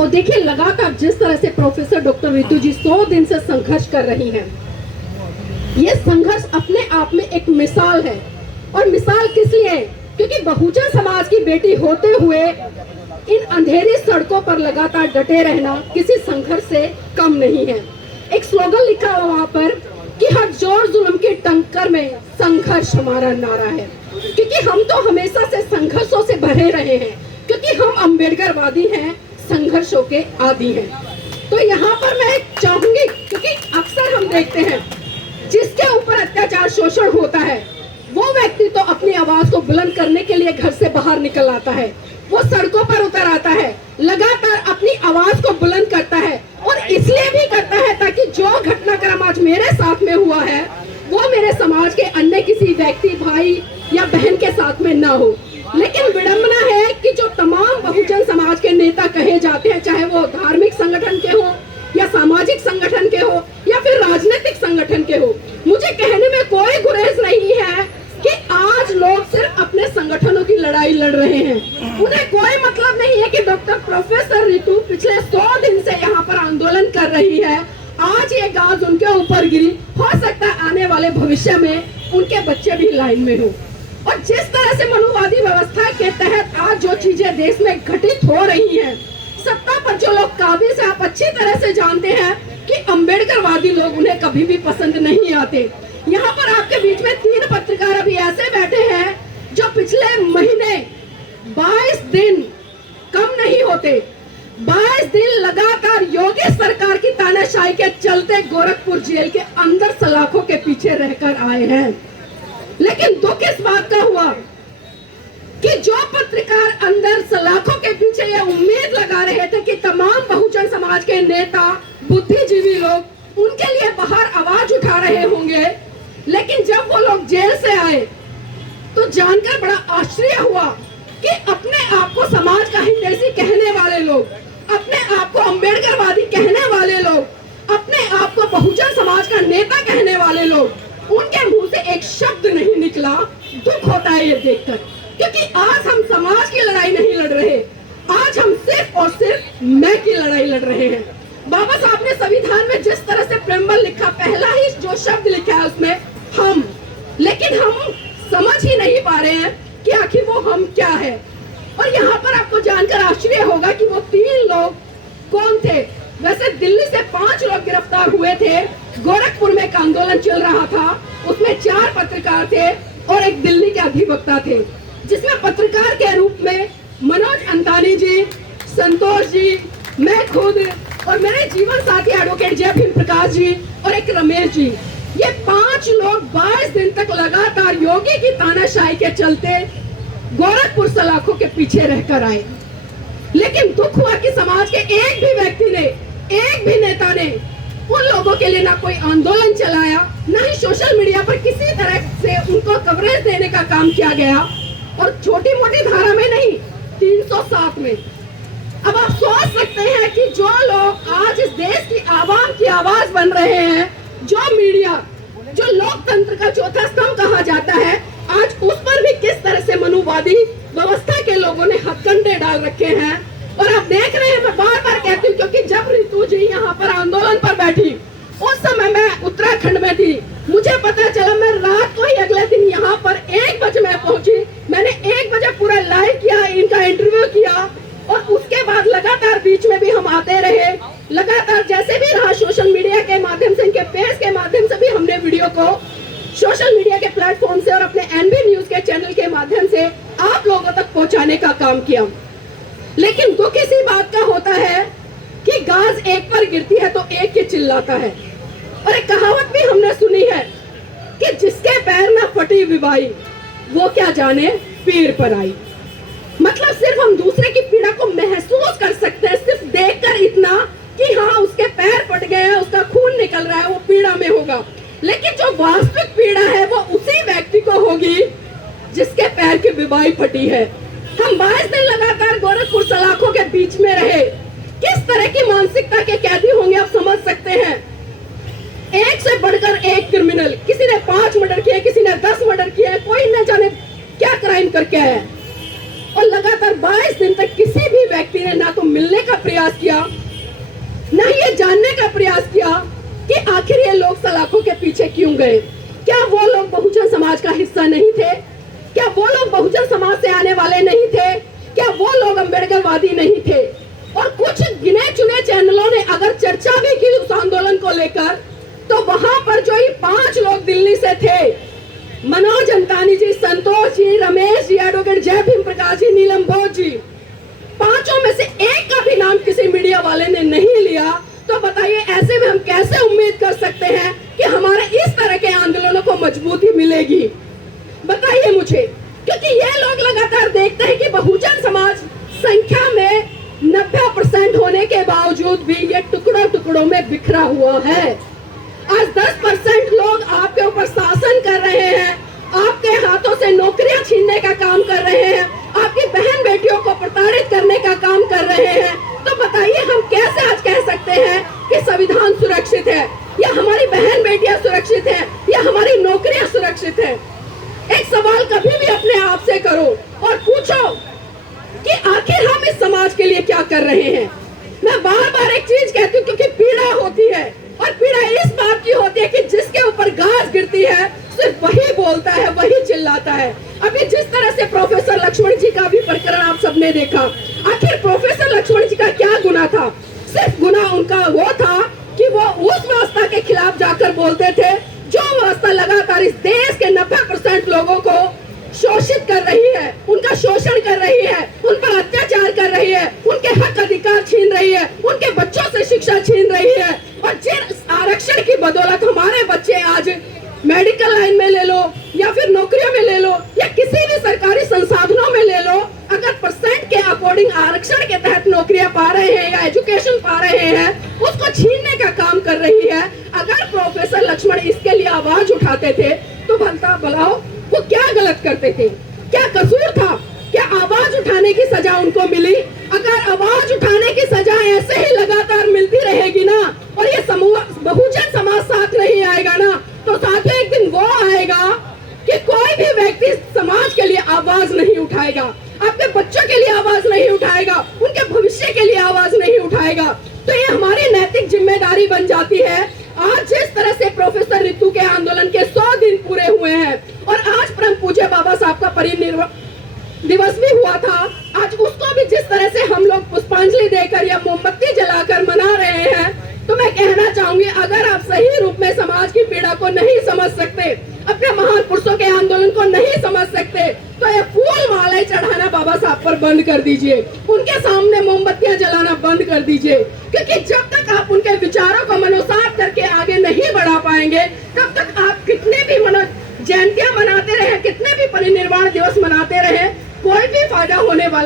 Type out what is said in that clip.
और देखिए लगातार जिस तरह से प्रोफेसर डॉक्टर रितु जी 100 दिन से संघर्ष कर रही हैं, ये संघर्ष अपने आप में एक मिसाल है। और मिसाल किस लिए? क्योंकि बहुजन समाज की बेटी होते हुए इन अंधेरी सड़कों पर लगातार डटे रहना किसी संघर्ष से कम नहीं है। एक स्लोगन लिखा हुआ वहां पर कि हर जोर जुल्म की टक्कर में संघर्ष हमारा नारा है, क्योंकि हम तो हमेशा से संघर्षों से भरे रहे हैं, क्योंकि हम अम्बेडकरवादी हैं, संघर्षों के आदी हैं। तो यहाँ पर मैं चाहूंगी, क्योंकि अक्सर हम देखते हैं जिसके ऊपर अत्याचार शोषण होता है वो व्यक्ति तो अपनी आवाज को बुलंद करने के लिए घर से बाहर निकल आता है, वो सड़कों पर उतर आता है, लगातार अपनी आवाज को बुलंद करता है, और इसलिए भी करता है ताकि जो घटनाक्रम आज मेरे साथ में हुआ है वो मेरे समाज के अन्य किसी व्यक्ति, भाई या बहन के साथ में ना हो। लेकिन विडंबना है कि जो तमाम बहुजन समाज के नेता कहे जाते हैं, चाहे वो धार्मिक संगठन के हो या सामाजिक संगठन के हो या फिर राजनीतिक संगठन के हो, मुझे कहने में कोई गुरेज नहीं है कि आज लोग सिर्फ अपने संगठनों की लड़ाई लड़ रहे हैं। उन्हें कोई मतलब नहीं है कि डॉक्टर प्रोफेसर रितु पिछले 100 दिन से यहाँ पर आंदोलन कर रही है, आज ये गाज उनके ऊपर गिरी, हो सकता है आने वाले भविष्य में उनके बच्चे भी लाइन में हो। और जिस तरह से मनुवादी व्यवस्था के तहत आज जो चीजें देश में घटित हो रही हैं, सत्ता पर जो लोग काबिज है, आप अच्छी तरह से जानते हैं कि अम्बेडकरवादी लोग उन्हें कभी भी पसंद नहीं आते। यहाँ पर आपके बीच में 3 पत्रकार अभी ऐसे बैठे हैं जो पिछले महीने 22 दिन कम नहीं होते, 22 दिन लगातार योगी सरकार की तानाशाही के चलते गोरखपुर जेल के अंदर सलाखों के पीछे रहकर आए हैं। लेकिन दुख इस बात का हुआ कि जो पत्रकार अंदर सलाखों के पीछे ये उम्मीद लगा रहे थे कि तमाम बहुजन समाज के नेता, बुद्धिजीवी लोग उनके लिए बाहर आवाज उठा रहे होंगे, लेकिन जब वो लोग जेल से आए तो जानकर बड़ा आश्चर्य हुआ कि अपने आप को समाज का हितैषी कहने वाले लोग, अपने आप को अम्बेडकरवादी कहने वाले लोग, अपने आप को बहुजन समाज का नेता कहने वाले लोग, उनके मुंह से एक शब्द नहीं निकला। दुख होता है ये देखकर, क्योंकि आज हम समाज की लड़ाई नहीं लड़ रहे, आज हम सिर्फ और सिर्फ मैं की लड़ाई लड़ रहे हैं। बाबा साहब ने संविधान में जिस तरह से प्रेम्बल लिखा, पहला ही जो शब्द लिखा है उसमें हम, लेकिन हम समझ ही नहीं पा रहे हैं कि आखिर वो हम क्या है। और यहाँ पर आपको जानकर आश्चर्य होगा कि वो 3 लोग कौन थे। वैसे दिल्ली से 5 लोग गिरफ्तार हुए थे, गोरखपुर में एक आंदोलन चल रहा था, उसमें 4 पत्रकार थे और एक दिल्ली के अधिवक्ता थे, जिसमें पत्रकार के रूप में मनोज अंतानी जी, संतोष जी, मैं खुद और मेरे जीवन साथी एडवोकेट जय भीम प्रकाश जी और एक रमेश जी, ये 5 लोग 22 दिन तक लगातार योगी की तानाशाही के चलते गोरखपुर सलाखों के पीछे रहकर आए। लेकिन दुख हुआ कि समाज के एक भी व्यक्ति ने, एक भी नेता ने उन लोगों के लिए ना कोई आंदोलन चलाया, ना ही सोशल मीडिया पर किसी तरह से उनको कवरेज देने का काम किया गया, और छोटी मोटी धारा में नहीं, 307 में। अब आप सोच सकते हैं कि जो लोग आज इस देश की आवाम की आवाज बन रहे हैं, जो मीडिया, जो लोकतंत्र का चौथा स्तंभ कहा जाता है, आज उस पर भी किस तरह से मनुवादी व्यवस्था के लोगों ने हथकंडे डाल रखे हैं। और आप देख रहे हैं, मैं बार बार कहती हूँ, क्योंकि जब रितु जी यहाँ पर आंदोलन पर बैठी उस समय मैं उत्तराखंड में थी, मुझे पता चला, मैं रात को ही अगले दिन यहाँ पर 1 बजे मैं पहुंची, मैंने 1 बजे पूरा लाइव किया, इनका इंटरव्यू किया, और उसके बाद लगातार बीच में भी हम आते रहे, लगातार जैसे भी रहा सोशल मीडिया के माध्यम से, इनके पेज के माध्यम से भी हमने वीडियो को सोशल मीडिया के प्लेटफॉर्म से और अपने एनबी न्यूज के चैनल के माध्यम से आप लोगों तक पहुंचाने का काम किया। लेकिन दुख इसी बात का होता है कि गाज एक पर गिरती है तो एक के चिल्लाता है। और एक कहावत भी हमने सुनी है कि जिसके पैर ना फटी विवाई, वो क्या जाने पीर पर आई। मतलब सिर्फ हम दूसरे की पीड़ा को महसूस कर सकते हैं, सिर्फ देखकर इतना कि हाँ उसके पैर फट गए हैं, उसका खून निकल रहा है, वो पीड़ा में होगा। लेकिन जो वास्तविक पीड़ा है वो उसी व्यक्ति को होगी जिसके पैर की विवाई फटी है। हम 22 दिन लगातार गोरखपुर सलाखों के बीच में रहे, किस तरह की मानसिकता के कैदी होंगे आप समझ सकते हैं। एक से बढ़कर एक क्रिमिनल, किसी ने 5 मर्डर किए, किसी ने 10 मर्डर किए, कोई न जाने क्या क्राइम करके आया, और लगातार 22 दिन तक किसी भी कोई व्यक्ति ने ना तो मिलने का प्रयास किया, ना ये जानने का प्रयास किया कि आखिर ये लोग सलाखों के पीछे क्यों गए। क्या वो लोग बहुजन समाज का हिस्सा नहीं थे? क्या वो लोग बहुजन समाज से आने वाले नहीं थे? क्या वो लोग अम्बेडकरवादी नहीं थे? और कुछ गिने चुने चैनलों ने अगर चर्चा भी की उस आंदोलन को लेकर, तो वहां पर जो ये 5 लोग दिल्ली से थे, मनोज अंतानी जी, संतोष जी, रमेश जी, एडवोकेट जय भीम प्रकाश जी, नीलम बोस जी, 5 में से एक का भी नाम किसी मीडिया वाले ने नहीं लिया। तो बताइए ऐसे में हम कैसे उम्मीद कर सकते हैं कि हमारे इस तरह के आंदोलनों को मजबूती मिलेगी? बताइए मुझे, क्योंकि ये लोग लगातार देखते हैं कि बहुजन समाज संख्या में 90% होने के बावजूद भी ये टुकड़ों टुकड़ों में बिखरा हुआ है। आज 10% लोग आपके ऊपर शासन कर रहे हैं, आपके हाथों से नौकरियां छीनने का काम कर रहे हैं, आपकी बहन बेटियों को प्रताड़ित करने का काम कर रहे हैं। तो बताइए हम कैसे आज कह सकते हैं कि संविधान सुरक्षित है, या हमारी बहन बेटियां सुरक्षित है, या हमारी नौकरियां सुरक्षित है? एक सवाल कभी भी अपने आप से करो और पूछो कि आखिर हम इस समाज के लिए क्या कर रहे हैं। मैं बार बार एक चीज कहती हूँ, क्योंकि पीड़ा होती है, और पीड़ा इस बात की होती है कि जिसके ऊपर घास गिरती है सिर्फ वही बोलता है, वही चिल्लाता है। अभी जिस तरह से प्रोफेसर लक्ष्मण जी का भी प्रकरण आप सबने देखा, आखिर प्रोफेसर लक्ष्मण जी का क्या गुनाह था? सिर्फ गुनाह उनका वो था कि वो उस व्यवस्था के खिलाफ जाकर बोलते थे जो व्यवस्था लगातार इस देश के 90% लोगों को शोषित कर रही है, उनका शोषण कर रही है, उन पर अत्याचार कर रही है, उनके हक अधिकार छीन रही है, उनके बच्चों से शिक्षा छीन रही है। और जिन आरक्षण की बदौलत हमारे बच्चे आज मेडिकल लाइन में ले लो, या फिर नौकरियों में ले लो, या किसी भी सरकारी संसाधनों में ले लो, अगर परसेंट के अकॉर्डिंग आरक्षण के तहत नौकरियां पा रहे हैं या एजुकेशन पा रहे हैं, उसको छीनने का काम कर रही है। अगर प्रोफेसर लक्ष्मण इसके लिए आवाज उठाते थे तो भलाओ वो क्या गलत करते थे? क्या कसूर था? क्या आवाज उठाने की सजा उनको मिली? अगर आवाज उठाने की सजा ऐसे ही लगातार मिलती रहेगी ना, और ये बहुजन समाज साथ नहीं आएगा ना, तो साथ एक दिन वो आएगा कि कोई भी व्यक्ति समाज के लिए आवाज नहीं उठाएगा, आपके बच्चों के लिए आवाज नहीं उठाएगा, उनके भविष्य के लिए आवाज नहीं उठाएगा। तो ये हमारी नैतिक जिम्मेदारी बन जाती है। आज जिस तरह से प्रोफेसर रितु के आंदोलन के 100 दिन पूरे हुए हैं, और आज परम पूज्य बाबा साहब का परिनिर्वाण दिवस भी हुआ था, आज उसको भी जिस तरह से हम लोग पुष्पांजलि देकर या मोमबत्ती जलाकर मना रहे हैं, तो मैं कहना चाहूंगी, अगर आप सही रूप में समाज की पीड़ा को नहीं समझ सकते, अपने महान पुरुषों के आंदोलन को नहीं समझ सकते, तो ये फूल मालाएं चढ़ाना बाबा साहब पर बंद कर दीजिए, उनके सामने मोमबत्तियां जलाना बंद कर दीजिए। क्योंकि जब तक आप उनके विचारों को मनोसात करके आगे नहीं बढ़ा पाएंगे, तब तक आप कितने भी जयंतियां मनाते रहे, कितने भी परिनिर्वाण दिवस मनाते रहे, कोई भी फायदा होने वाला